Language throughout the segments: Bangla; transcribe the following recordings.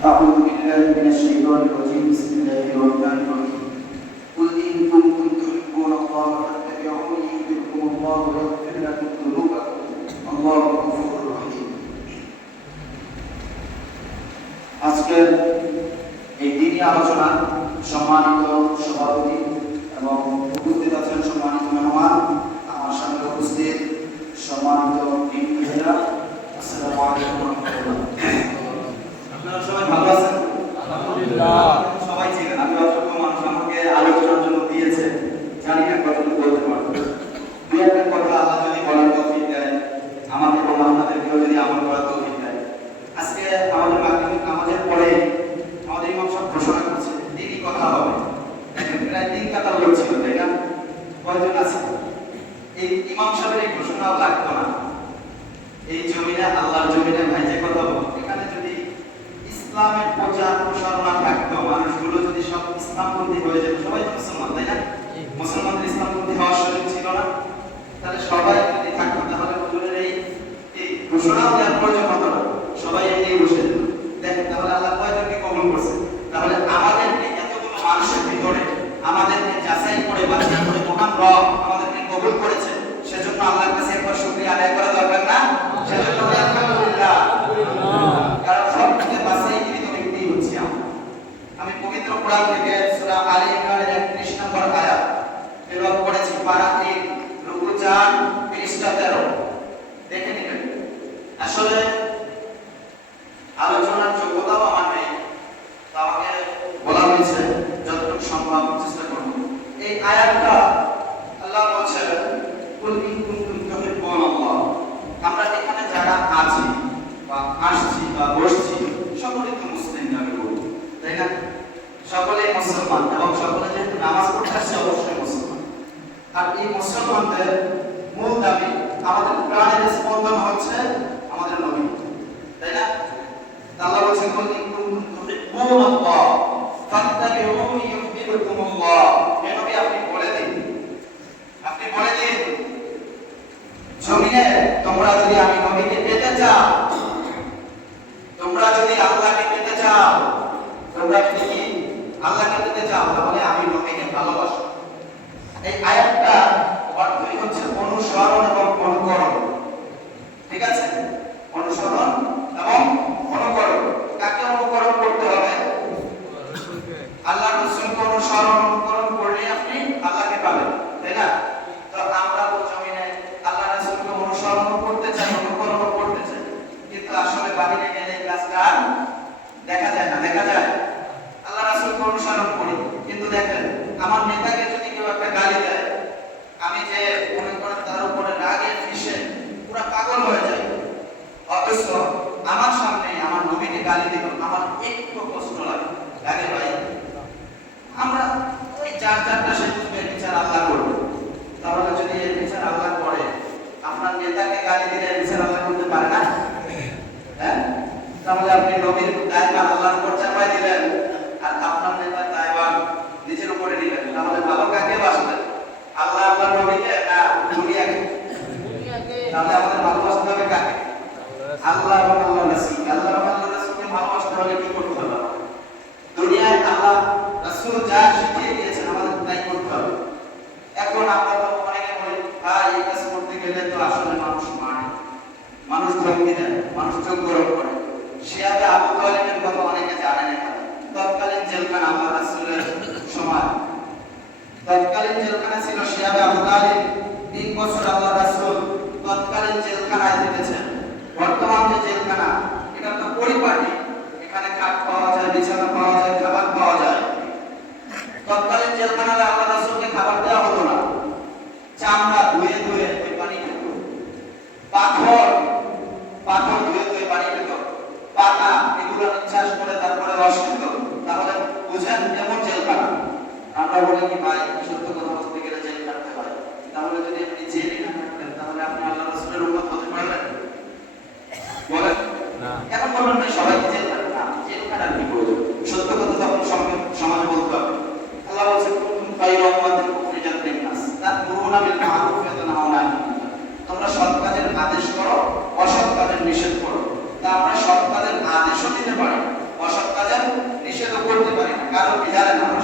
أعوذ بالله من الشيطان الرجيم بسم الله الرحمن الرحيم قل إن كنتم تحبون الله فاتبعوني يحببكم الله ويغفر لكم ذنوبكم الله غفور رحيم আজকের আপনাদেরকেও যদি আমল করার আজকে আমাদের মাধ্যমিক নামাজের পরে আমাদের ইমাম সাহেব ঘোষণা করছে দিনই কথা হবে দেখেন, প্রায় তিন কাতার লোক ছিল তাই না কয়জন আছে এই ইমাম সাহেবের এই ঘোষণাও লাগতো না এই জমিনে আল্লাহর জমিনে ভাই যে কথা বল এখানে যদি ইসলামের প্রচার প্রসার না থাকতো মানুষগুলো যদি সব ইসলামপন্থী হয়ে যেত সবাই তো মুসলমান তাই না মুসলমানদের ইসলামপন্থী হওয়ার সুযোগ ছিল না তাহলে সবাই যদি থাকতো তাহলে হুজুরের এই আমি পবিত্র কোরআন থেকে সূরা আলী ইমরানের 31 নম্বর আয়াত তেলাওয়াত করেছি। পারা 3 রুকু 4 পৃষ্ঠা 13 দেখে নিবেন আসলে আলোচনার যোগ্যতাও আমার নেই তো আমাকে বলা হয়েছে যতটুকু সম্ভব চেষ্টা করব এই আয়াতটা আল্লাহ বলছেন কুল ইন কুনতুম তুহিব্বুনাল্লাহ আমরা এখানে যারা আছি বা আসছি বা বসছি সকলেই তো মুসলিম দাবি করি তাই না? সকলেই মুসলমান এবং সকলে যেহেতু নামাজ পড়তে আসছে, অবশ্যই মুসলমান। আর এই মুসলমানদের মূল দাবি আমাদের প্রাণের স্পন্দন হচ্ছে আমাদের নবী। তাই না? আল্লাহ বলছেন, কুল আপনি বলে আপনি বলে দিন, জমিনে তোমরা যদি আমি নবীকে চাও? তোমরা যদি আল্লাহকে পেতে চাও তোমরা যদি আল্লাহকে পেতে চাও তাহলে আমি নবীকে ভালোবাসো এই আয়াতটা অর্থই হচ্ছে অনুসরণ এবং অনুকরণ ঠিক আছে অনুসরণ এবং অনুকরণ কাকে অনুকরণ করতে হবে আল্লাহ রসুলকে অনুসরণ অনুকরণ করলে আপনি আল্লাহকে পাবেন তাই না তো আমরা তো জমিনে আল্লাহ রসুলকে অনুসরণ করতে চাই অনুকরণ করতে চাই কিন্তু আসলে বাহিরে গেলে এই কাজটা আর দেখা যায় না দেখা যায় আল্লাহ রাসূলকে অনুসরণ করি কিন্তু দেখেন আমার নেতাকে যদি কেউ একটা গালি দেয় আমি যে মনে করেন তার উপরে রাগে ফিসে পুরো পাগল হয়ে যাই অথচ আমার সামনে আমার নবীকে গালি দিল আমার একটু কষ্ট লাগে লাগে ভাই আমরা ওই চার চারটা সে বুঝবে বিচার আল্লাহ করবে তাহলে যদি এর বিচার আল্লাহ করে আপনার নেতাকে গালি দিলে এর বিচার আল্লাহ করতে পারে না হ্যাঁ তাহলে আপনি নবীর দায়ভার আল্লাহর উপর চাপাই দিলেন আর আপনার নেতার দায়ভার নিজের উপরে নিলেন তাহলে ভালো কাকে বাসবেন আল্লাহ আপনার নবীকে না দুনিয়াকে তাহলে আমাদের ভালোবাসতে হবে কাকে আল্লাহ এবং আল্লাহ রাসূল। আল্লাহ এবং আল্লাহ রাসূলকে ভালোবাসতে হলে কি করতে হবে? দুনিয়ায় আল্লাহ রাসূল যা শিখিয়ে দিয়েছেন আমাদের তাই করতে হবে। এখন আমরা তো অনেকে বলি, ভাই, এই কাজ করতে গেলে তো আসলে মানুষ মারে মানুষ দেয়, মানুষ করে। শিয়াবে আবু কথা অনেকে জানেন এখানে। তৎকালীন জেলখানা আল্লাহ রাসূলের তৎকালীন জেলখানা ছিল শিয়াবে আবু তিন বছর আল্লাহ রাসূল তৎকালীন জেলখানায় থেকেছেন বর্তমান যে জেলখানা এটা তো পরিপাটি এখানে খাট পাওয়া যায়, বিছানা পাওয়া যায়, খাবার পাওয়া যায়। তৎকালীন জেলখানায় আল্লাহ রাসূলকে খাবার দেওয়া হতো না। চামড়া আদেশ করো, অসৎ কাজের নিষেধ করো। তা আমরা সৎ আদেশও দিতে পারি, অসৎ কাজের নিষেধও করতে পারি কারণ বিহারে আমরা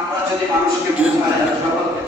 আমরা যদি মানুষকে বোঝায় সৎ